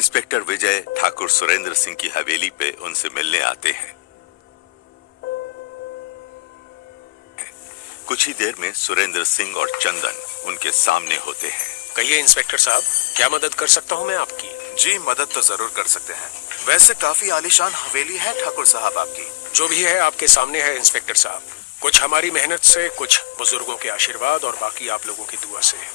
Inspector Vijay Thakur Surendra Singh की हवेली पे उनसे मिलने आते हैं। कुछ ही देर में सुरेंद्र सिंह और चंदन उनके सामने होते हैं। कहिए इंस्पेक्टर साहब, क्या मदद कर सकता हूँ मैं आपकी? जी, मदद तो जरूर कर सकते हैं। वैसे काफी आलीशान हवेली है ठाकुर साहब आपकी। जो भी है आपके सामने है इंस्पेक्टर साहब। कुछ हमारी मेहनत से, कुछ बुजुर्गों के आशीर्वाद और बाकी आप लोगों की दुआ से।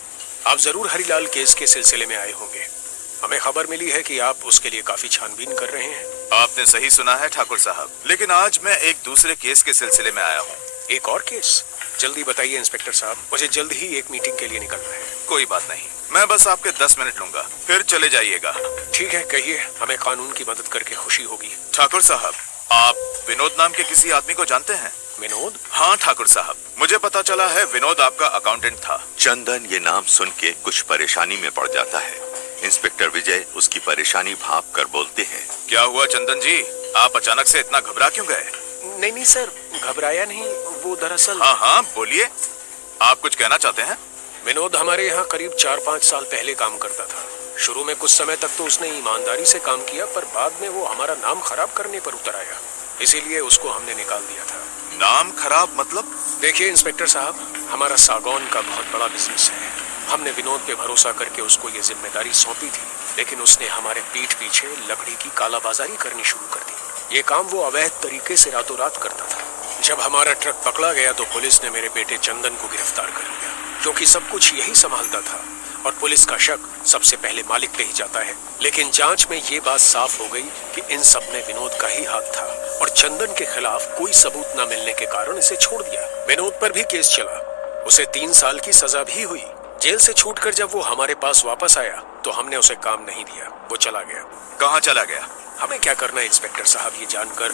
आप जरूर हरिलाल केस के सिलसिले में आए होंगे। हमें खबर मिली है कि आप उसके लिए काफी छानबीन कर रहे हैं। आपने सही सुना है ठाकुर साहब, लेकिन आज मैं एक दूसरे केस के सिलसिले में आया हूँ। एक और केस? जल्दी बताइए इंस्पेक्टर साहब, मुझे जल्द ही एक मीटिंग के लिए निकलना है। कोई बात नहीं, मैं बस आपके 10 मिनट लूंगा, फिर चले जाइएगा। ठीक है, कहिए, हमें कानून की मदद करके खुशी होगी। ठाकुर साहब, आप विनोद नाम के किसी आदमी को जानते हैं? विनोद? हाँ ठाकुर साहब, मुझे पता चला है विनोद आपका अकाउंटेंट था। चंदन ये नाम सुन के कुछ परेशानी में पड़ जाता है। इंस्पेक्टर विजय उसकी परेशानी भांप कर बोलते हैं। क्या हुआ चंदन जी, आप अचानक से इतना घबरा क्यों गए? नहीं सर, घबराया नहीं, वो दरअसल। हाँ बोलिए, आप कुछ कहना चाहते हैं? विनोद हमारे यहाँ करीब 4-5 साल पहले काम करता था। शुरू में कुछ समय तक तो उसने ईमानदारी से काम किया, पर बाद में वो हमारा नाम खराब करने पर उतर आया, इसीलिए उसको हमने निकाल दिया था। नाम खराब मतलब? देखिए इंस्पेक्टर साहब, हमारा सागौन का बहुत बड़ा बिजनेस है। हमने विनोद पे भरोसा करके उसको ये जिम्मेदारी सौंपी थी, लेकिन उसने हमारे पीठ पीछे लकड़ी की कालाबाजारी करनी शुरू कर दी। ये काम वो अवैध तरीके से रातों रात करता था। जब हमारा ट्रक पकड़ा गया तो पुलिस ने मेरे बेटे चंदन को गिरफ्तार कर लिया, क्योंकि सब कुछ यही संभालता था और पुलिस का शक सबसे पहले मालिक पे ही जाता है। लेकिन जांच में ये बात साफ हो गई कि इन सब में विनोद का ही हाथ था और चंदन के खिलाफ कोई सबूत न मिलने के कारण इसे छोड़ दिया। विनोद पर भी केस चला, उसे 3 साल की सजा भी हुई। जेल से छूटकर जब वो हमारे पास वापस आया तो हमने उसे काम नहीं दिया, वो चला गया। कहाँ चला गया? हमें क्या करना है इंस्पेक्टर साहब, ये जानकर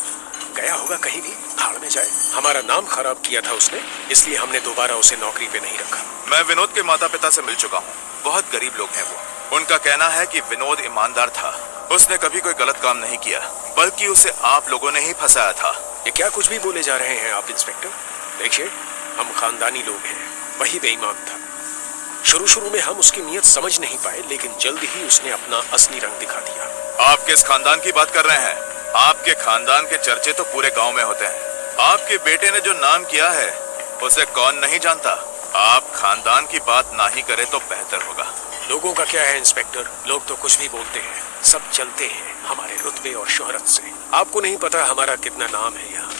गया होगा कहीं भी, भाड़ में जाए। हमारा नाम खराब किया था उसने, इसलिए हमने दोबारा उसे नौकरी पे नहीं रखा। मैं विनोद के माता पिता से मिल चुका हूँ, बहुत गरीब लोग हैं वो। उनका कहना है कि विनोद ईमानदार था, उसने कभी कोई गलत काम नहीं किया, बल्कि उसे आप लोगों ने ही फंसाया था। ये क्या कुछ भी बोले जा रहे हैं आप इंस्पेक्टर? देखिए, हम खानदानी लोग हैं, वही बेईमान था। शुरू में हम उसकी नीयत समझ नहीं पाए, लेकिन जल्द ही उसने अपना असली रंग दिखा दिया। आप किस खानदान की बात कर रहे हैं? आपके खानदान के चर्चे तो पूरे गांव में होते हैं। आपके बेटे ने जो नाम किया है उसे कौन नहीं जानता। आप खानदान की बात ना ही करें तो बेहतर होगा। लोगों का क्या है इंस्पेक्टर, लोग तो कुछ भी बोलते हैं, सब चलते हैं हमारे रुतबे और शोहरत से। आपको नहीं पता हमारा कितना नाम है यहाँ।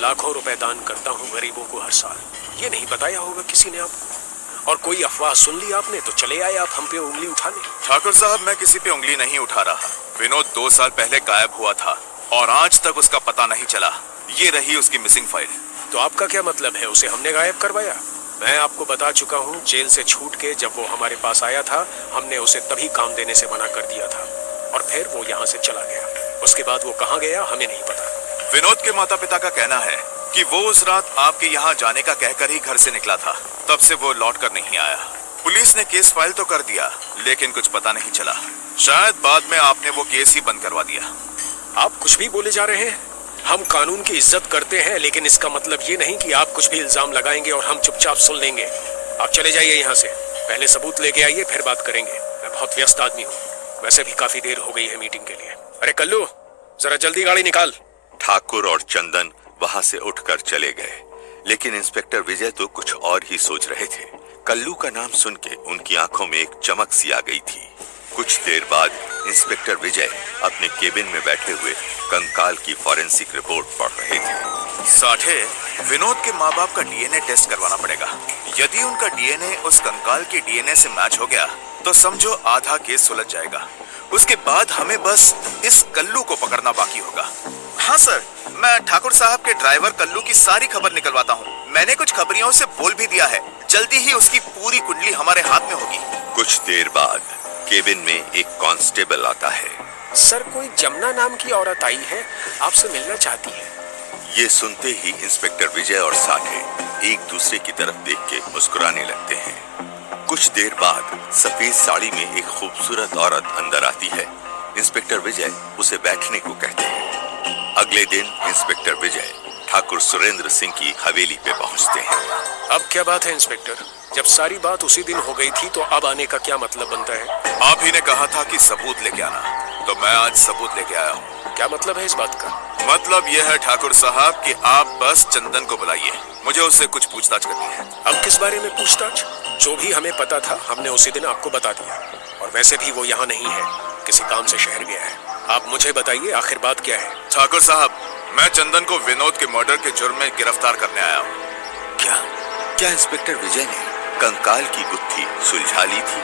लाखों रुपए दान करता हूँ गरीबों को हर साल, ये नहीं बताया होगा किसी ने आपको। और कोई अफवाह सुन ली आपने तो चले आए आप हम पे उंगली उठाने। ठाकुर साहब, मैं किसी पे उंगली नहीं उठा रहा। विनोद 2 साल पहले गायब हुआ था और आज तक उसका पता नहीं चला। ये रही उसकी मिसिंग फाइल। तो आपका क्या मतलब है, उसे हमने गायब करवाया? मैं आपको बता चुका हूँ, जेल से छूट के जब वो हमारे पास आया था, हमने उसे तभी काम देने से मना कर दिया था और फिर वो यहाँ से चला गया। उसके बाद वो कहाँ गया हमें नहीं पता। विनोद के माता पिता का कहना है कि वो उस रात आपके यहाँ जाने का कहकर ही घर से निकला था, तब से वो लौट कर नहीं आया। पुलिस ने केस फाइल तो कर दिया, लेकिन कुछ पता नहीं चला। शायद बाद में आपने वो केस ही बंद करवा दिया। आप कुछ भी बोले जा रहे हैं। हम कानून की इज्जत करते हैं, लेकिन इसका मतलब ये नहीं कि आप कुछ भी इल्जाम लगाएंगे और हम चुपचाप सुन लेंगे। आप चले जाइए यहाँ से, पहले सबूत लेके आइए, फिर बात करेंगे। मैं बहुत व्यस्त आदमी हूँ, वैसे भी काफी देर हो गई है मीटिंग के लिए। अरे कल्लू, जरा जल्दी गाड़ी निकाल। ठाकुर और चंदन वहां से उठकर चले गए, लेकिन इंस्पेक्टर विजय तो कुछ और ही सोच रहे थे। कल्लू का नाम सुन के उनकी आंखों में एक चमक सी आ गई थी। कुछ देर बाद इंस्पेक्टर विजय अपने केबिन में बैठे हुए कंकाल की फॉरेंसिक रिपोर्ट पढ़ रहे थे। साठे, विनोद के माँ बाप का डीएनए टेस्ट करवाना पड़ेगा। यदि उनका डीएनए उस कंकाल के डीएनए से मैच हो गया तो समझो आधा केस सुलझ जाएगा। उसके बाद हमें बस इस कल्लू को पकड़ना बाकी होगा। हाँ सर, मैं ठाकुर साहब के ड्राइवर कल्लू की सारी खबर निकलवाता हूँ। मैंने कुछ खबरियों से बोल भी दिया है, जल्दी ही उसकी पूरी कुंडली हमारे हाथ में होगी। कुछ देर बाद केबिन में एक कांस्टेबल आता है। सर, कोई जमुना नाम की औरत आई है, आपसे मिलना चाहती है। ये सुनते ही इंस्पेक्टर विजय और साठे एक दूसरे की तरफ देख के मुस्कुराने लगते हैं। कुछ देर बाद सफेद साड़ी में एक खूबसूरत औरत अंदर आती है। इंस्पेक्टर विजय उसे बैठने को कहते हैं। अगले दिन इंस्पेक्टर विजय ठाकुर सुरेंद्र सिंह की हवेली पे पहुंचते हैं। अब क्या बात है इंस्पेक्टर, जब सारी बात उसी दिन हो गई थी तो अब आने का क्या मतलब बनता है? आप ही ने कहा था कि सबूत लेके आना, तो मैं आज सबूत लेके आया हूँ। क्या मतलब है इस बात का? मतलब यह है ठाकुर साहब कि आप बस चंदन को बुलाइए, मुझे उससे कुछ पूछताछ करनी है। अब किस बारे में पूछताछ? जो भी हमें पता था हमने उसी दिन आपको बता दिया, और वैसे भी वो यहाँ नहीं है, किसी काम से शहर गया है। आप मुझे बताइए आखिर बात क्या है? ठाकुर साहब, मैं चंदन को विनोद के मर्डर के जुर्म में गिरफ्तार करने आया हूँ। क्या इंस्पेक्टर विजय ने कंकाल की गुत्थी सुलझा ली थी?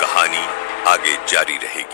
कहानी आगे जारी रहेगी।